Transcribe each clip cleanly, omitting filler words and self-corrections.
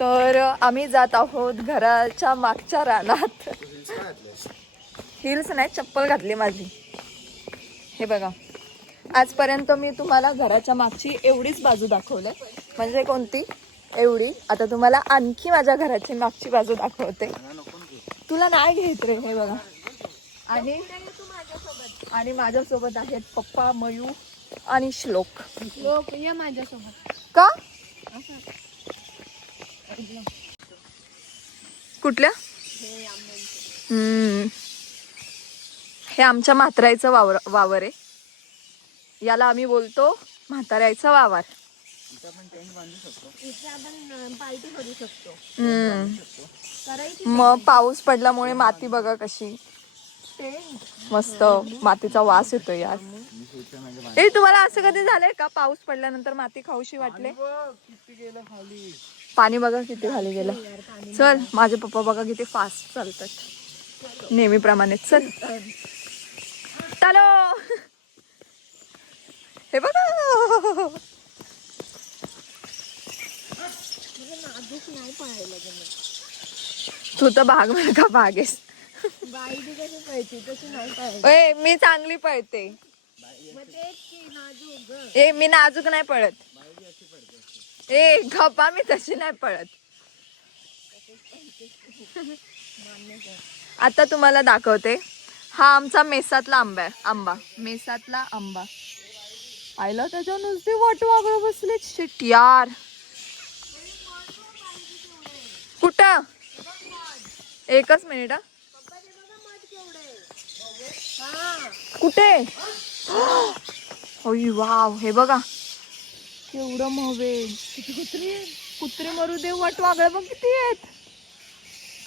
तर आम्ही जात आहोत घराच्या मागच्या रानात. हिल्स नाही, चप्पल घातली माझी. हे बघा, आजपर्यंत मी तुम्हाला घराच्या मागची एवढीच बाजू दाखवली. म्हणजे कोणती? एवढी. आता तुम्हाला आणखी माझ्या घराची मागची बाजू दाखवते. तुला नाही घेत रे. हे बघा, आणि माझ्यासोबत आहेत पप्पा, मयू आणि श्लोक. ये माझ्यासोबत. का? कुठल्या? हे आमच्या म्हाताऱ्याचं वावर आहे. याला आम्ही बोलतो म्हाताऱ्याचा वावर. इथे आपण पार्टी करू शकतो. मग पाऊस पडल्यामुळे माती बघा कशी मस्त, मातीचा वास येतो यार. ए, तुम्हाला असं कधी झालंय का पाऊस पडल्यानंतर माती खाऊशी वाटले? पाणी बघा किती खाली गेलं. चल, माझे पप्पा बघा किती फास्ट चालतात नेहमीप्रमाणे. चल चालो. हे बघा, तू तर भाग म्हण का भागेस. ए, मी चांगली पळते. ए, मी नाजूक नाही पळत. ए गप्पा, मी तशी नाही पळत. आता तुम्हाला दाखवते. हा आमचा मेसातला आंबा. मेसातला आंबा. आईला त्याच्या नुसती वाटवागळ बसले. शिट यार. कुठं? एकच मिनिट. कुठे? होय, वाव. हे बघा केवढं मवे. कुत्रे मरू दे. वाटवागळ बघ किती आहेत.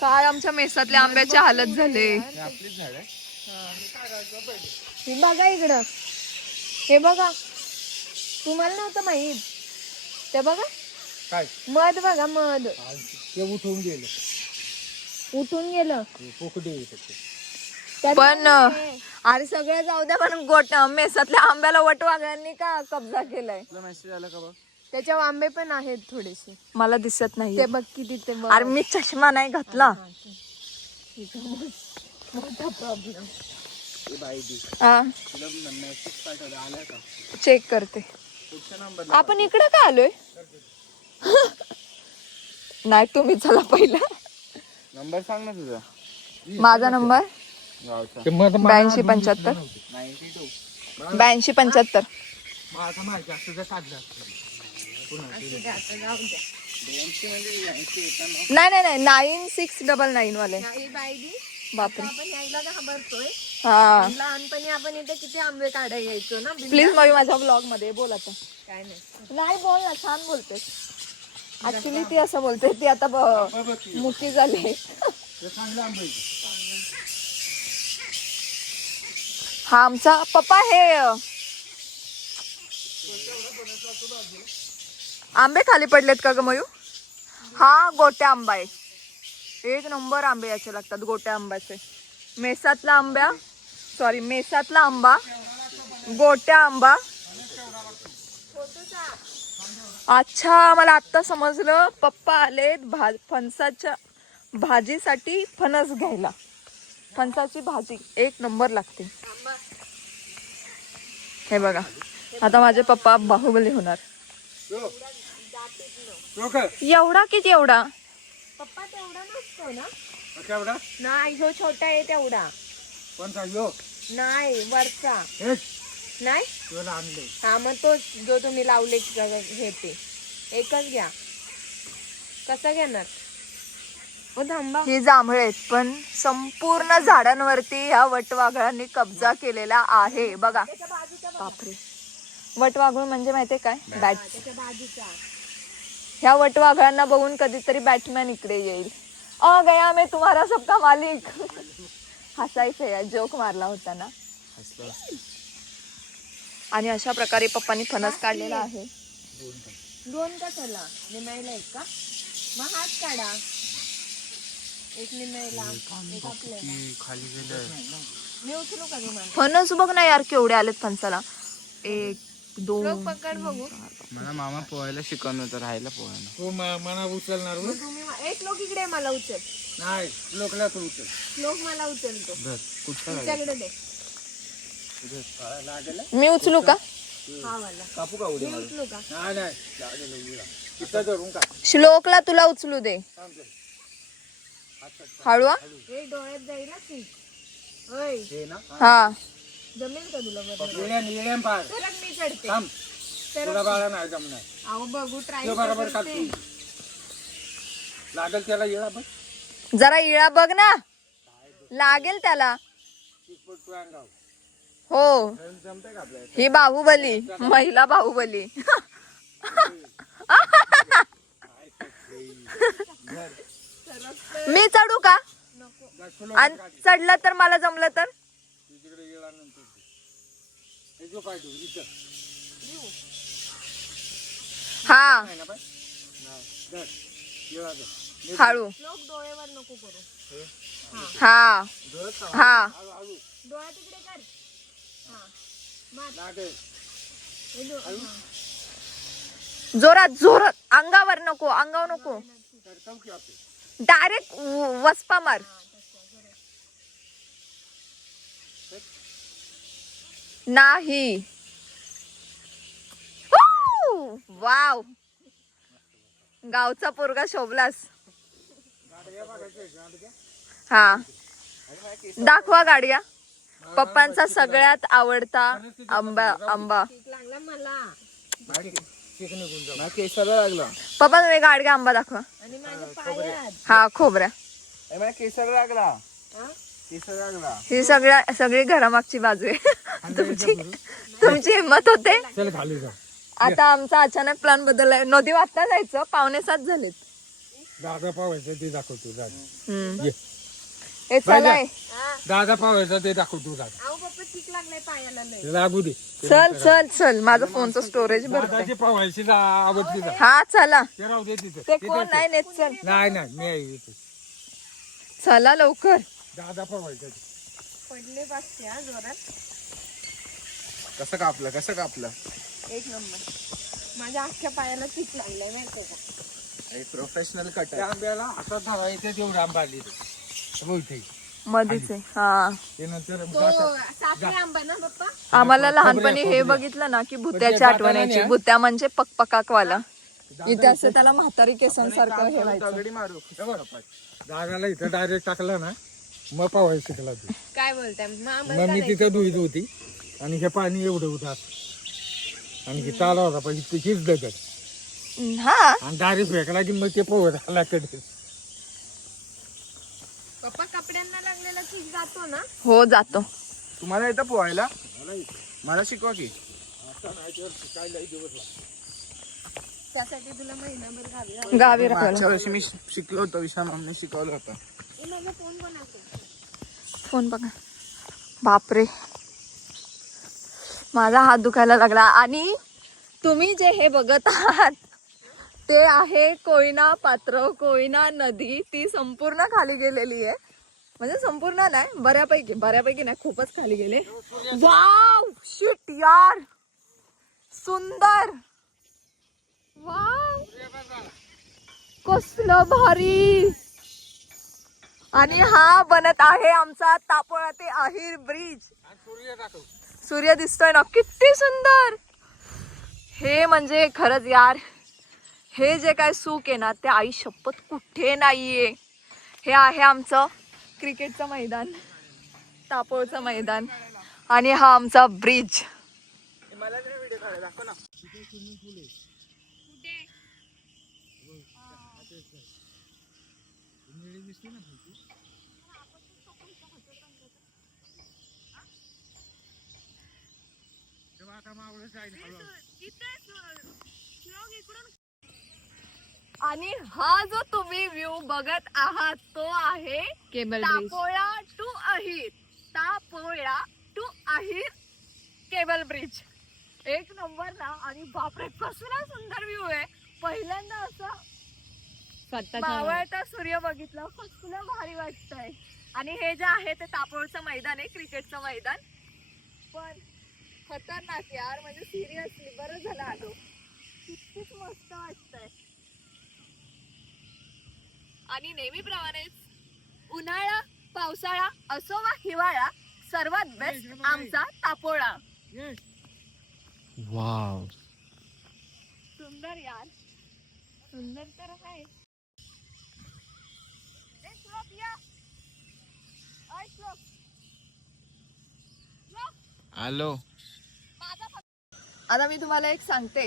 काय आमच्या मेसातल्या आंब्याची हालत झाले. बघा इकडं. हे बघा, तुम्हाला नव्हतं माहित. ते बघा काय मध बघा, मध ते उठून गेलं. पण अरे सगळं जाऊ द्या, पण मेसातल्या आंब्याला वटवाघळ्यांनी का कब्जा केलाय? मेसेज आला का बघ. त्याच्यावर आंबे पण आहेत थोडेसे. मला दिसत नाही. ते बघ किती. ते अरे मी चष्मा नाही घातला. प्रॉब्लेम. चेक करते. आपण इकडे का आलोय? नाही, तुम्ही चला पहिला. नंबर सांग ना तुझा. माझा नंबर 8275. 8275. नाही 9699 वाले. बापरे. हा, लहानपणी आपण इथे किती आंबे काढायला यायचो ना. प्लीज मग माझ्या ब्लॉग मध्ये बोल आता. काय नाही. नाही, बोल ना, छान बोलते. ऍक्च्युली ती असं बोलते, ती आता मुकी झाली. हा आमचा पप्पा. हे आंबे खाली पडलेत का ग मयू? हा गोट्या आंबा आहे. एक नंबर आंबे याचे लागतात गोट्या आंब्याचे. मेसातला आंबा, गोट्या आंबा. अच्छा, मला आत्ता समजलं. पप्पा आलेत फणसाच्या भाजीसाठी फणस घ्यायला. फणसाची भाजी एक नंबर लागते. हे बघा, आता माझे पप्पा बाहुबली होणार. एवढा किती? एवढा पप्पा तेवढा नसतो ना. केवढा? नाही, जो छोटा आहे तेवढा. कोणता यो? नाही, वरचा नाही. आणले. हा, मग तो जो तुम्ही लावले हे ते एकच घ्या. कसं घेणार? ओ थांबा. ही जांभळे आहेत, पण संपूर्ण झाडांवरती ह्या वटवाघळांनी कब्जा केलेला आहे. बघा, बापरे. वटवाघूळ म्हणजे माहितीये काय? बॅट. ह्या वटवाघळांना बघून कधीतरी बॅटमॅन इकडे येईल. गया मैं तुम्हारा सबका मालिक. हसायचं या, जोक मारला होता ना. आणि अशा प्रकारे पप्पांनी फणस काढलेला आहे. दोन का त्याला निमायला एक का? मग हात काढा. एक निमायला, एक आपल्याला. खाली गेलं. मी उचलू का तुम्हाला? फणस बघ ना यार, केवढे आलेत फणसाला. 1 दोन पकड बघू. मला मामा पोहायला शिकवलं होतं, राहायला पोहायला. हो मला उचलणार हो? मग तुम्ही एक लोक इकडे मला उचल. नाही, लोकला तू उचल. लोक मला उचलतो. धर, कुठचा तुमच्याकडे दे. लागेल? मी उचलू का हा वाला. कापू का उडी मी मारू? उचलू का? नाही नाही, लागेल उडीला. इथं धरून का? श्लोकला तुला उचलू दे थांब जरा. हळू हा. हे डोळ्यात जाईल ना सीट. होय हे ना? हा जमेल का तुला बरोबर? येड्यान पार. सरक मी चढते. थांब. तुला बाळा नाही जमणार. अहो बघू ट्राय तो बरोबर काढतो. लागेल त्याला येळा बघ. जरा इळा बघ ना, लागेल त्याला. तू अंगाव. हो जमतंय का आपल्याला? ही बाहुबली, महिला बाहुबली. मी चढू का? आणि चढलं तर मला जमलं तर? तिकडे येळा नंतर. हे जो पाय तू इथं. हा नाही ना पाय? नाही. धर. येळा धर. हळू. लोक डोळ्यावर नको करू. हा हा हळू हळू. डोळा तिकडे कर. हा मार. लागेल. हे हा. जोरात जोरात, अंगावर नको, अंगावर नको, तर चौकी असते. डायरेक्ट वसपा मार. नाही. वाव, गावचा पोरगा शोभलास. हा दाखवा गाड्या. पप्पांचा सगळ्यात आवडता आंबा. ठीक लागला मला. केसाला लागला. पप्पा तुम्ही गाडगा आंबा दाखवा. आणि माझ्या पायात. हा खोबऱ्या. केसाला लागला. हा? केसाला लागला. ही सगळी घरामागची बाजू आहे. तुमची हिंमत होते. चल खाली जा. आता आमचा अचानक प्लॅन बदललाय. नदी वाजता जायचं, 6:45 झालेत. दादा पावायचं ते दाखवतो दादा. ये. हे चलाय. हा. दादा पावायचं ते दाखवतो दादा. अहो पप्पा ठीक लागलाय पायाला लय. ते लागू दे. चल चल चल, माझं फोनचं स्टोरेज भरतंय. दादाची पावायची आवडती जा. हा चला. ते राहू दे तिथं. ते कोण नाही नेत. चल नाही नाही मी आहे इथे. चला लवकर. दादा पावायचं. पडले बसते हा जोरात. कसं कापलं एक नंबर. माझ्या अख्ख्या पायाला ठीक लागलाय माहितीये का? Professional cut. त्या आंब्याला हातात धरायचं तेवढं आंबा आली बोलते. मधीच आहे. हा ते नंतर तो साखरी आंबा ना पप्पा? आम्हाला लहानपणी हे बघितलं ना की भुत्याची आठवण यायची. भुत्या म्हणजे पकपकाकवाला. इथे असं त्याला म्हातारी केसांसारखं हे व्हायचं. दगडी मारू. दादाला इथं डायरेक्ट टाकलं ना मग पावायला शिकला तू. काय बोलताय मग आम्हाला मग मी करायचं? तिथं धुईत होती आणि हे पाणी एवढं होतं आणि हे ताला होता पण तिचीच दगड हा आणि डायरेक्ट फेकला की मग ते पोहत आला कडे. पप्पा कपड्यांना लागलेला ठीक जातो ना? हो जातो. तुम्हाला येतं पोहायला? मला शिकवा की. त्यासाठी तुला महिनाभर गावी गावी मागच्या राहिला. वर्षी मी शिकलो होतो, विशाल मामने शिकवलं होतं. माझा फोन कोणाचा? फोन बघा. बापरे, माझा हात दुखायला लागला. आणि तुम्ही जे हे बघत आहात ते आहे कोयना पात्र. कोयना नदी ती संपूर्ण खाली गेलेली आहे. म्हणजे संपूर्ण नाही, बऱ्यापैकी नाही, खूपच खाली गेले. वाव शिट यार, सुंदर. वाव कसलं भारी. आणि हा बनत आहे आमचा तापोळा ते अहिर ब्रिज. सूर्य दिसतोय ना, किती सुंदर. हे म्हणजे खरंच यार, हे जे काय सुख आहे ना ते आई शपथ कुठे नाहीये. हे आहे आमचं क्रिकेटचं मैदान, तापोळचं मैदान, आणि हा आमचा ब्रिज. मला जरा व्हिडिओ काढा दाखव ना. आणि हा जो तुम्ही व्ह्यू बघत आहात तो आहे cable Tapola to Ahir. Tapola to Ahir cable bridge. एक नंबर ना. आणि बापरे कसला सुंदर व्ह्यू आहे. पहिल्यांदा असं मावळता सूर्य बघितलं, कसलं भारी वाटतंय. आणि हे जे आहे ते तापोळचं मैदान आहे, क्रिकेटचं मैदान. पण खतरनाक यार, म्हणजे सिरियसली बरं झालं आलो. कितीच मस्त वाटतंय. आणि नेहमीप्रमाणेच उन्हाळा पावसाळा असो वा हिवाळा, सर्वात बेस्ट आमचा तापोळा. वाव. सुंदर यार, सुंदर तर आहे. आलो. आता मी तुम्हाला एक सांगते,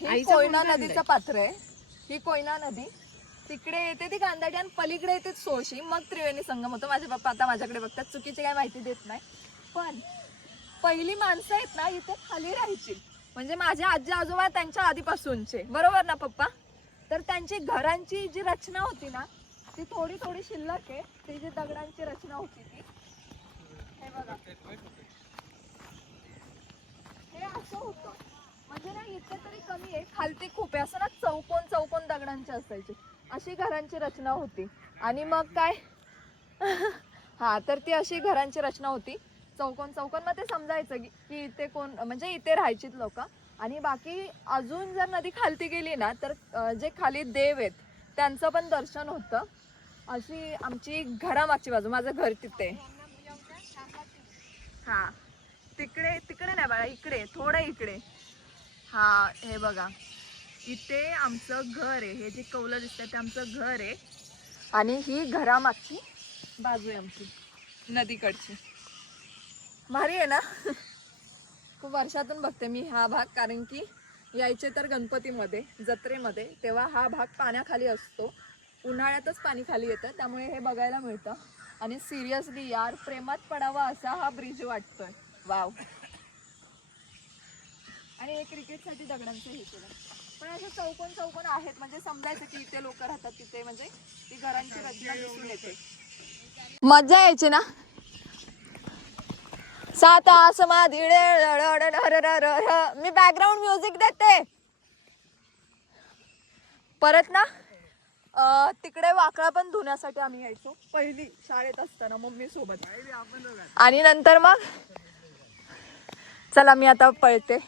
ही आईचा कोयना फोन काढलाय. नदीचं पात्र आहे. ही कोयना नदी तिकडे येते ती गांधाडी आणि पलीकडे येते सोळशी, मग त्रिवेणी संगम होतो. माझे पप्पा आता माझ्याकडे बघतात, चुकीची काही माहिती देत नाही. पण पहिली माणसं आहेत ना इथे खाली राहायची, म्हणजे माझे आजी आजोबा त्यांच्या आधीपासूनचे, बरोबर ना पप्पा? तर त्यांची घरांची जी रचना होती ना ती थोडी थोडी शिल्लक आहे. ती जी दगडांची रचना होती ती, हे बघा, हे असं होतं. म्हणजे ना इथे तरी कमी आहे, खालती खूप आहे. असं ना चौकोन चौकोन दगडांचे असायचे, अशी घरांची रचना होती. आणि मग काय हा, तर ती अशी घरांची रचना होती, चौकोन चौकोन. मग ते समजायचं की इथे कोण, म्हणजे इथे राहायचीत लोक. आणि बाकी अजून जर नदी खालती गेली ना तर जे खाली देव आहेत त्यांचं पण दर्शन होतं. अशी आमची घरामागची बाजू, माझं घर तिथे. हा, तिकडे तिकडे नाही बघा, इकडे थोडं इकडे. हा, हे बघा, इथे आमचं घर आहे. हे जे कौलं दिसतं ते आमचं घर आहे. आणि ही घरामागची बाजू आहे आमची नदीकडची. भारी आहे ना. खूप वर्षातून बघते मी हा भाग, कारण की यायचे तर गणपतीमध्ये, जत्रेमध्ये, तेव्हा हा भाग पाण्याखाली असतो. उन्हाळ्यातच पाणी खाली येतं, त्यामुळे हे बघायला मिळतं. आणि सिरियसली यार, प्रेमात पडावा असा हा ब्रिज वाटतोय. वाव. आणि हे क्रिकेटसाठी दगडांचं हे केलं. पण असे चौकोन चौकोन आहेत, म्हणजे समजायचं की इथे लोक राहतात, तिथे म्हणजे ती घरांची रचना दिसून येते. मजा यायची ना. साता समाधी, मी बॅकग्राऊंड म्युझिक देते. परत ना तिकडे वाकळा पण धुण्यासाठी आम्ही यायचो पहिली शाळेत असताना मम्मी सोबत. आणि नंतर मग चला मी आता पळते.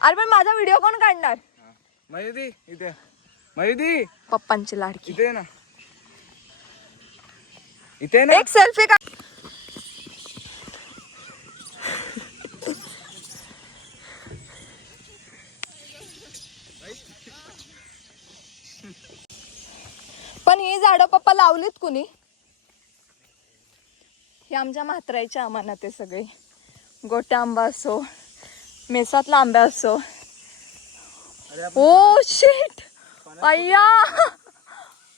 अरे पण माझा व्हिडिओ कोण काढणार? मयुदी इथे, मयुदी पप्पांची लाडकी. इथे ना, इथे ना. एक सेल्फी का? पण ही झाडं पप्पा लावलीत कुणी? ही आमच्या म्हाताऱ्याच्या अमानत आहे सगळी. गोट्या आंबा असो, मेसातला आंबा असो. ओ शिट, अय्या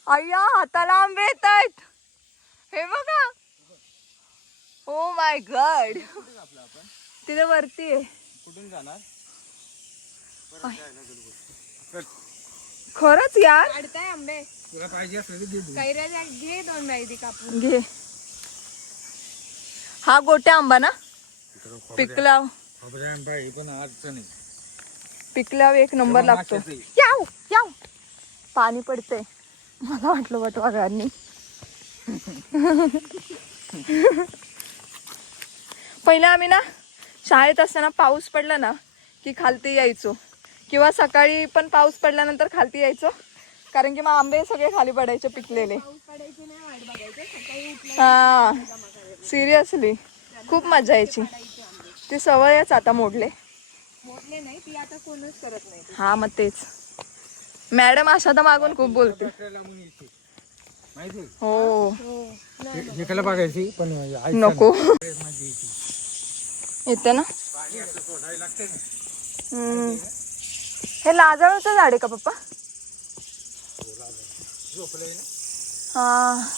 अय्या, हाताला आंबे येत आहेत. हे बघा. ओ माय गॉड, तिथे वरती आहे. कुठून जाणार? खरंच यार. काढताय आंबे, तुला पाहिजे असलं तर दे. कैऱ्या घे, 2 मैदी कापून घे. हा गोट्या आंबा ना, पिकलाव पण अडचण आहे. पिकल्यावर एक नंबर तेव्हा लागतो. माशाचं आहे. याव याव, पाणी पडते. मला वाटलं वटवाघळांनी. पहिला आम्ही ना शाळेत असताना पाऊस पडला ना की खालती यायचो, किंवा सकाळी पण पाऊस पडल्यानंतर खालती यायचो, कारण की मग आंबे सगळे खाली पडायचे पिकलेले. पाऊस पडायची नाही वाट बघायचं, सकाळी उठलं हा, सिरियसली खूप मजा यायची. पडायचे आंबे. ती सवयच आता मोडले. मोडले नाही, ती आता कोणच करत नाही. हा मग तेच. मॅडम अशा तर मागून खूप बोलते. माहिती हो, हे कला बघायची पण नको येते ना. हे लाजाळूचं झाड आहे का पप्पा? हा,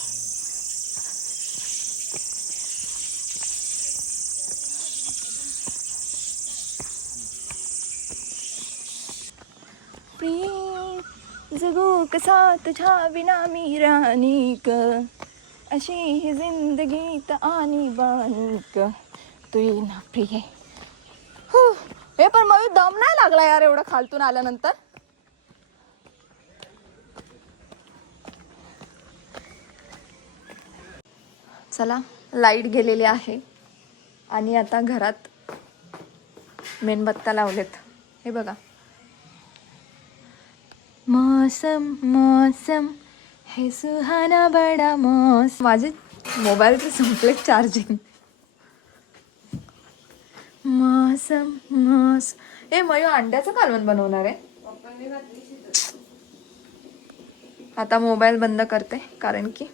प्रिय जगू कसा तुझ्या विना मी राणी क, अशी ही जिंदगी त आनी बानी क, तू ये ना प्रिय. हे पण मग दम नाही लागला यार एवढं खालतून आल्यानंतर. चला, लाईट गेलेली आहे आणि आता घरात मेणबत्त्या लावलेत. हे बघा. मौसम मौसम हे सुहाना बडा मौसम. माझे मोबाईलचे संपले चार्जिंग. मौसम मौसम. ए मयू अंड्याचं कालवण बनवणार आहे. आता मोबाईल बंद करते कारण की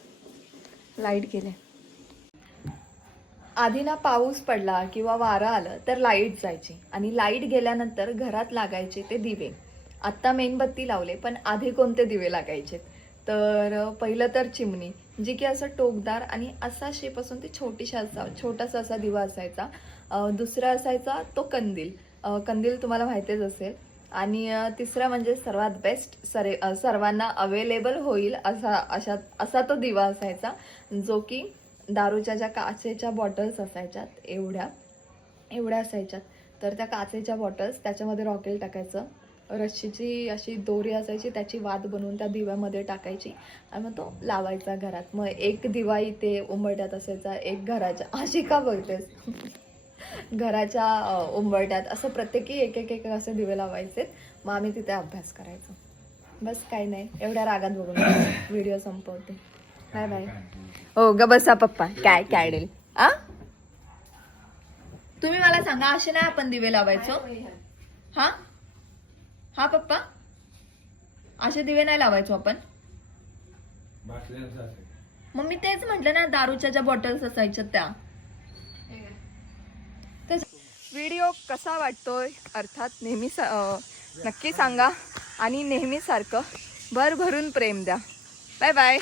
लाईट गेले. आधी ना पाऊस पडला किंवा वारं आलं तर लाईट जायची आणि लाईट गेल्यानंतर घरात लागायचे ते दिवे. आत्ता मेणबत्ती लावले पण आधी कोणते दिवे लागायचे तर पहिलं तर चिमणी जी की असं टोकदार आणि असा शेप असून ती छोटासा असा दिवा असायचा. दुसरा असायचा तो कंदील. कंदील तुम्हाला माहितीच असेल. आणि तिसरा म्हणजे सर्वात बेस्ट सर्वांना अवेलेबल होईल असा तो दिवा असायचा जो की दारूच्या ज्या काचेच्या बॉटल्स असायच्यात एवढ्या असायच्यात तर त्या काचेच्या बॉटल्स त्याच्यामध्ये रॉकेल टाकायचं. रस्सीची अशी दोरी असायची त्याची वात बनवून त्या दिव्यामध्ये टाकायची आणि मग तो लावायचा घरात. मग एक दिवा इथे उंबरट्यात असायचा एक घराच्या. अशी का बघतेस घराच्या उंबरट्यात असं प्रत्येकी एक असे दिवे लावायचे. मग आम्ही तिथे अभ्यास करायचो. बस काही नाही. एवढ्या रागात बघून व्हिडिओ संपवते. Bye bye. हो ग बसा पप्पा. काय काढेल आ तुम्ही मला सांगा. असे नाही आपण दिवे लावायचो. हा हा पप्पा असे दिवे नाही लावायचो आपण. मग मी तेच म्हटलं ना दारूच्या ज्या बॉटल्स असायच्या त्या. व्हिडिओ कसा वाटतोय अर्थात नेहमी नक्की सांगा आणि नेहमीसारखं भरभरून प्रेम द्या. Bye bye.